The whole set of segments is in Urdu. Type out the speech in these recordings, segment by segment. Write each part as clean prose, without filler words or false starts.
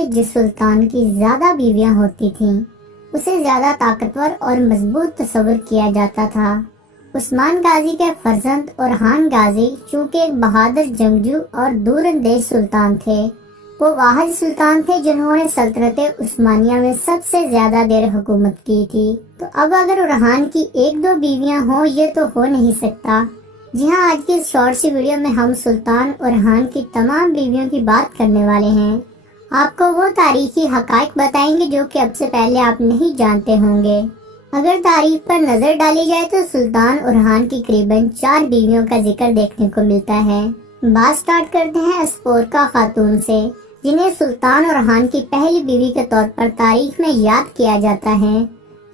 میں جس سلطان کی زیادہ بیویاں ہوتی تھیں اسے زیادہ طاقتور اور مضبوط تصور کیا جاتا تھا۔ عثمان غازی کے فرزند اورحان غازی چونکہ ایک بہادر جنگجو اور دور اندیش سلطان تھے، وہ واحد سلطان تھے جنہوں نے سلطنت عثمانیہ میں سب سے زیادہ دیر حکومت کی تھی۔ تو اب اگر اورحان کی ایک دو بیویاں ہوں یہ تو ہو نہیں سکتا۔ جی ہاں، آج کی اس شارٹ سی ویڈیو میں ہم سلطان اورحان کی تمام بیویوں کی بات کرنے والے ہیں۔ آپ کو وہ تاریخی حقائق بتائیں گے جو کہ اب سے پہلے آپ نہیں جانتے ہوں گے۔ اگر تاریخ پر نظر ڈالی جائے تو سلطان اورحان کی قریباً 4 بیویوں کا ذکر دیکھنے کو ملتا ہے۔ بات سٹارٹ کرتے ہیں اسپورکا خاتون سے، جنہیں سلطان اورحان کی پہلی بیوی کے طور پر تاریخ میں یاد کیا جاتا ہے۔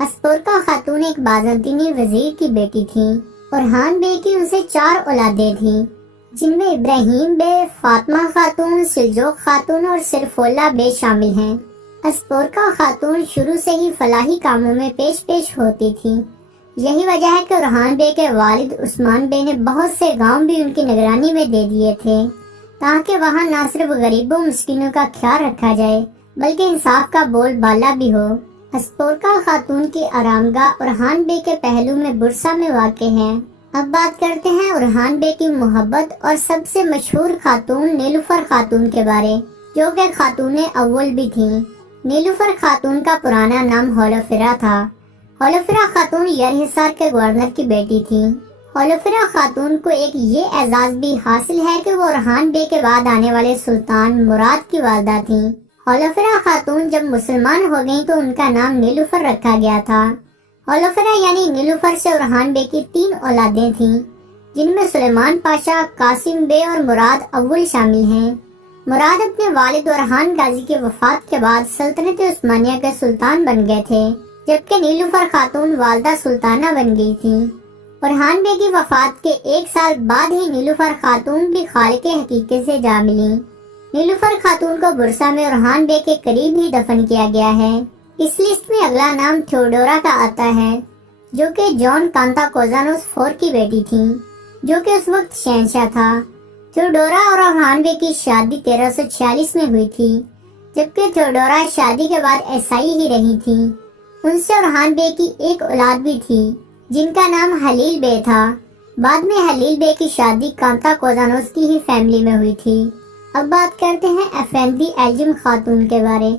اسپورکا خاتون ایک بازنطینی وزیر کی بیٹی تھیں۔ اورحان بے کی ان سے 4 اولادیں تھیں، جن میں ابراہیم بے، فاطمہ خاتون، سلجوق خاتون اور سرفولہ بے شامل ہیں۔ اسپورکا خاتون شروع سے ہی فلاحی کاموں میں پیش ہوتی تھی۔ یہی وجہ ہے کہ اورحان بے کے والد عثمان بے نے بہت سے گاؤں بھی ان کی نگرانی میں دے دیے تھے، تاکہ وہاں نہ صرف غریبوں مسکینوں کا خیال رکھا جائے بلکہ انصاف کا بول بالا بھی ہو۔ اسپورکا خاتون کی آرامگاہ اورحان بے کے پہلو میں برسا میں واقع ہے۔ اب بات کرتے ہیں اورحان بے کی محبت اور سب سے مشہور خاتون نیلوفر خاتون کے بارے، جو کہ خاتون اول بھی تھیں۔ نیلوفر خاتون کا پرانا نام ہولوفرا تھا۔ ہولوفرا خاتون یرحصار کے گورنر کی بیٹی تھی۔ ہولوفرا خاتون کو ایک یہ اعزاز بھی حاصل ہے کہ وہ اورحان بے کے بعد آنے والے سلطان مراد کی والدہ تھیں۔ ہولوفرا خاتون جب مسلمان ہو گئیں تو ان کا نام نیلوفر رکھا گیا تھا۔ ہولوفرا یعنی نیلوفر سے اورحان بے کی 3 اولادیں تھیں، جن میں سلیمان پاشا، قاسم بے اور مراد اول شامل ہیں۔ مراد اپنے والد اورحان غازی کی وفات کے بعد سلطنت عثمانیہ کے سلطان بن گئے تھے، جبکہ نیلوفر خاتون والدہ سلطانہ بن گئی تھیں۔ اورحان بے کی وفات کے 1 سال بعد ہی نیلوفر خاتون بھی خالق حقیقی سے جا ملی۔ نیلوفر خاتون کو برسا میں اورحان بے کے قریب ہی دفن کیا گیا ہے۔ اس لسٹ میں اگلا نام تھیوڈورا کا آتا ہے، جو کہ جان کانتاکوزانوس IV کی بیٹی تھی، جو کہ اس وقت شہنشاہ تھا۔ تھیوڈورا اور اورحان بے کی شادی 1346 میں ہوئی تھی، جبکہ تھیوڈورا شادی کے بعد عیسائی ہی رہی تھی۔ ان سے اورحان بے کی ایک اولاد بھی تھی، جن کا نام حلیل بے تھا۔ بعد میں حلیل بے کی شادی کانتاکوزانوس کی ہی فیملی میں ہوئی تھی۔ اب بات کرتے ہیں افندی ایلجم خاتون کے بارے،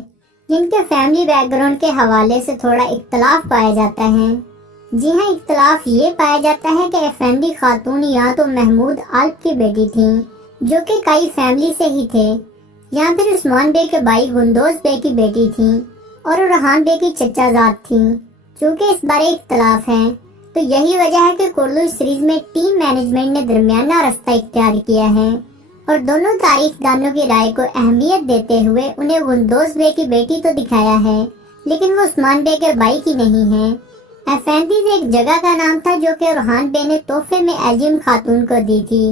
جن کے فیملی بیک گراؤنڈ کے حوالے سے تھوڑا اختلاف پایا جاتا ہے۔ جی ہاں، اختلاف یہ پایا جاتا ہے کہ افندی خاتون یا تو محمود آلپ کی بیٹی تھیں، جو کہ کئی فیملی سے ہی تھے، یا پھر عثمان بے کے بھائی گندوز بے کی بیٹی تھیں اور اورحان بے کی چچا زاد تھیں۔ چونکہ اس بارے اختلاف ہے، تو یہی وجہ ہے کہ کورلو سیریز میں ٹیم مینجمنٹ نے درمیانہ رستہ اختیار کیا ہے اور دونوں تاریخ دانوں کی رائے کو اہمیت دیتے ہوئے انہیں گندوز بے کی بیٹی تو دکھایا ہے، لیکن وہ عثمان بے کے بھائی کی نہیں ہے۔ افندیز ایک جگہ کا نام تھا جو کہ اورحان بے نے تحفے میں ایلجم خاتون کو دی تھی۔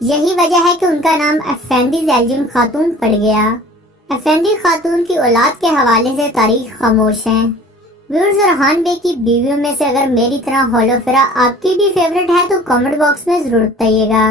یہی وجہ ہے کہ ان کا نام افندیز ایلجم خاتون پڑ گیا۔ افندی خاتون کی اولاد کے حوالے سے تاریخ خاموش ہے۔ ویورز، اورحان بے کی بیویوں میں سے اگر میری طرح ہولوفرا آپ کی بھی فیوریٹ ہے تو کمنٹ باکس میں ضرور بتائیے گا۔